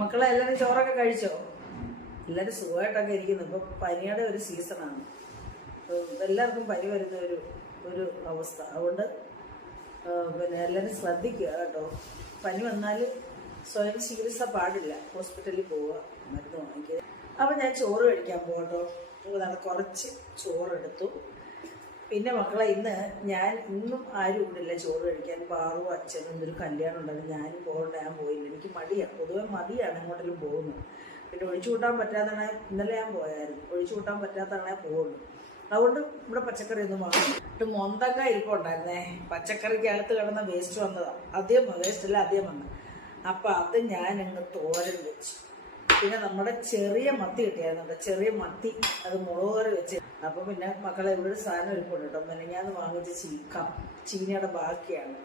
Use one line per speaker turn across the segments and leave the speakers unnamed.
മക്കളെ എല്ലാവരും ചോറൊക്കെ കഴിച്ചോ? എല്ലാവരും സുഖമായിട്ടൊക്കെ ഇരിക്കുന്നു. ഇപ്പൊ പനിയുടെ ഒരു സീസണാണ്. എല്ലാവർക്കും പനി വരുന്ന ഒരു ഒരു അവസ്ഥ. അതുകൊണ്ട് പിന്നെ എല്ലാവരും ശ്രദ്ധിക്കുക കേട്ടോ. പനി വന്നാൽ സ്വയം ചികിത്സ പാടില്ല. ഹോസ്പിറ്റലിൽ പോവുക മരുന്ന് വാങ്ങിക്കുക. അപ്പം ഞാൻ ചോറ് കഴിക്കാൻ പോകട്ടോ അതാണ് കുറച്ച് ചോറെടുത്തു. പിന്നെ മക്കളെ ഇന്ന് ഞാൻ ഇന്നും ആരും ഇവിടില്ല ചോറ് കഴിക്കാൻ. പാറു അച്ഛനും ഇന്നൊരു കല്യാണം ഉണ്ടായിരുന്നു ഞാനും പോകണ്ട ഞാൻ പോയില്ല. എനിക്ക് മടിയാണ് പൊതുവെ മടിയാണ് എങ്ങോട്ടെങ്കിലും പോകുന്നത് പിന്നെ ഒഴിച്ചു കൂട്ടാൻ പറ്റാത്തതാണ് ഇന്നലെ ഞാൻ പോയായിരുന്നു. ഒഴിച്ചു കൂട്ടാൻ പറ്റാത്തതാണ് പോകുള്ളൂ അതുകൊണ്ട് ഇവിടെ പച്ചക്കറി ഒന്നും വാങ്ങും. എന്നിട്ട് മൊന്തക്ക ഇരിപ്പുണ്ടായിരുന്നേ പച്ചക്കറിക്കകത്ത് കിടന്ന വേസ്റ്റ് വന്നതാണ് അധികം വേസ്റ്റ് അല്ല അധികം വന്നത്. അപ്പം അത് ഞാൻ അങ്ങ് തോരൻ വെച്ചു. പിന്നെ നമ്മുടെ ചെറിയ മത്തി കിട്ടിയായിരുന്നു കേട്ടോ. ചെറിയ മത്തി അത് മുളക് കറി വെച്ച്. അപ്പൊ പിന്നെ മക്കളെ ഇവിടെ സാധനം ഇരിപ്പുണ്ട് കേട്ടോ. ഞാൻ വാങ്ങിച്ച ചീക്ക. ചീനയുടെ ബാക്കിയാണ്.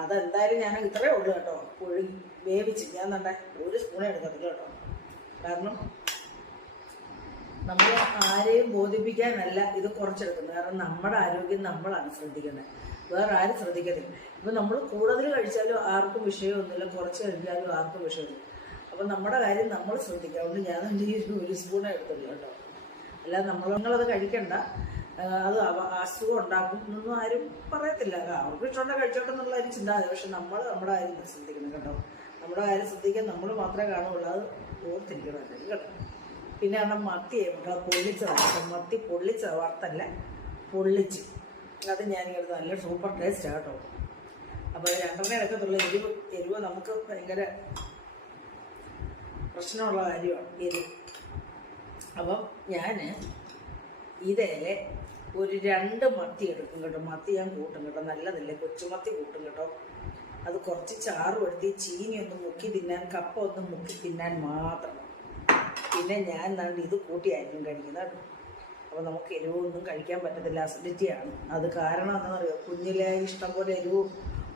അതെന്തായാലും ഞാൻ ഇത്രേ ഉള്ളൂ കേട്ടോ. പുഴുങ്ങി വേവിച്ച് ഞാൻ നട്ടെ ഒരു സ്പൂണേ എടുക്കത്തില്ല കേട്ടോ. കാരണം നമ്മൾ ആരെയും ബോധിപ്പിക്കാനല്ല ഇത് കുറച്ചെടുക്കുന്നത്. കാരണം നമ്മുടെ ആരോഗ്യം നമ്മളാണ് ശ്രദ്ധിക്കേണ്ടത് വേറെ ആരും ശ്രദ്ധിക്കത്തില്ല. ഇപ്പം നമ്മൾ കൂടുതൽ കഴിച്ചാലും ആർക്കും വിഷയമൊന്നുമില്ല. കുറച്ച് കഴിക്കാലും ആർക്കും വിഷയമില്ല അപ്പം നമ്മുടെ കാര്യം നമ്മൾ ശ്രദ്ധിക്കുക അതുകൊണ്ട് ഞാൻ ഈ ഒരു സ്പൂണേ എടുത്തുള്ളൂ കേട്ടോ. അല്ലാതെ നമ്മൾ നിങ്ങളത് കഴിക്കണ്ട. അത് അസുഖം ഉണ്ടാക്കും എന്നൊന്നും ആരും പറയത്തില്ല. അവർക്ക് ഇഷ്ടമുണ്ടോ കഴിച്ചോട്ടെ എന്നുള്ള ഒരു ചിന്താഗതി പക്ഷെ നമ്മൾ നമ്മുടെ കാര്യം ശ്രദ്ധിക്കണം കേട്ടോ. നമ്മുടെ കാര്യം ശ്രദ്ധിക്കാൻ നമ്മൾ മാത്രമേ കാണുള്ളൂ അത് ഓർത്തിരിക്കണം കേട്ടോ. പിന്നെ കാരണം മത്തി നമുക്ക് വറുത്തത് മത്തി പൊള്ളിച്ച വറുത്തല്ല പൊള്ളിച്ച്. അത് ഞാൻ ഞാനിങ്ങനെ നല്ല സൂപ്പർ ടേസ്റ്റ് ആട്ടോ അപ്പോൾ രണ്ടെണ്ണ ഇടക്കത്തുള്ള എരിവ് എരിവ് നമുക്ക് ഭയങ്കര പ്രശ്നമുള്ള കാര്യമാണ് ഇത്. അപ്പം ഞാൻ ഇതേ ഒരു രണ്ട് മത്തി എടുക്കും കേട്ടോ. മത്തി ഞാൻ കൂട്ടും കേട്ടോ. നല്ലതല്ലേ? കൊച്ചുമത്തി കൂട്ടും കേട്ടോ. അത് കുറച്ച് ചാറ് എടുത്ത് ചീനി ഒന്ന് മുക്കി തിന്നാൻ കപ്പ ഒന്ന് മുക്കി തിന്നാൻ മാത്രം. പിന്നെ ഞാൻ നാണ്ട് ഇത് കൂട്ടിയായിരിക്കും കഴിക്കുന്നത് കേട്ടോ. അപ്പോൾ നമുക്ക് എരിവൊന്നും കഴിക്കാൻ പറ്റത്തില്ല. അസിഡിറ്റിയാണ് അത് കാരണം എന്താണെന്നറിയോ? കുഞ്ഞിലെ ഇഷ്ടം പോലെ എരിവും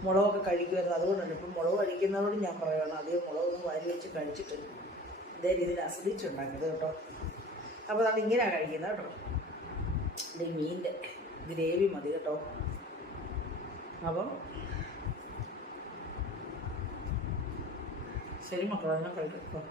മുളകൊക്കെ കഴിക്കുമായിരുന്നു. അതുകൊണ്ടാണ് ഇപ്പം മുളക് കഴിക്കുന്നതോട് ഞാൻ പറയുകയാണ് അധികം മുളകൊന്നും വാരി വെച്ച് കഴിച്ചിട്ട് ഇതേ രീതിയിൽ അസിഡിറ്റി ഉണ്ടാക്കരുത് കേട്ടോ. അപ്പോൾ അത് ഇങ്ങനെയാണ് കഴിക്കുന്നത് കേട്ടോ. ഇത് ഈ മീനിന്റെ ഗ്രേവി മതി കേട്ടോ. അപ്പം ശരി മക്കളെ ഞാൻ കഴിക്കാം.